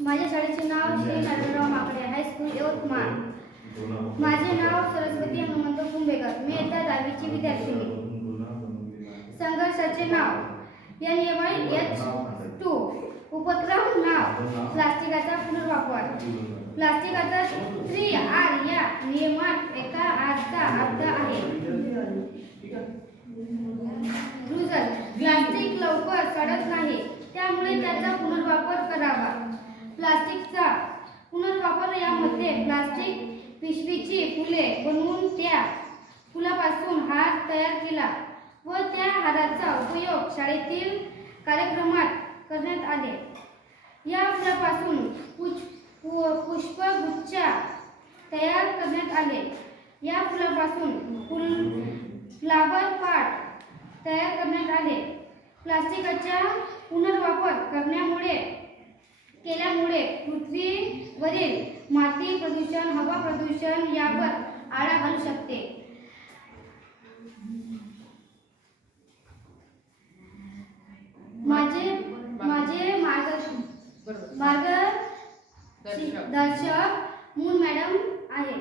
माझ्या शाळेचे नाव श्री नारायणराव माकडे हायस्कूल यवतमाळ. माझे नाव सरस्वती हनुमंत कुंभेकर. मी इयत्ता 10वीची विद्यार्थिनी. संघर्षाचे नाव NaYH2. उपक्रम नाव प्लास्टिकचा पुनर्वापर. प्लास्टिकचा 3R या नियमात एका आजचा अर्थ आहे. रुजल. प्लास्टिक लवकर सडत नाही, त्यामुळे त्याचा पुनर्वापर करावा. प्लास्टिकचा पुनर्वापर यामध्ये प्लास्टिक पिशवीची फुले बनवून त्या फुलापासून हार तयार केला व त्या हाराचा उपयोग शाळेतील कार्यक्रमात करण्यात आले. या फुलापासून पुष्पगुच्छ तयार करण्यात आले. या फुलापासून फ्लावर पॉट तयार करण्यात आले. प्लास्टिकचा पुनर्वापर केल्यामुळे पृथ्वीवरील माती प्रदूषण, हवा प्रदूषण यावर आळा घालू शकते. माझे मार्गदर्शक मून मॅडम आहे.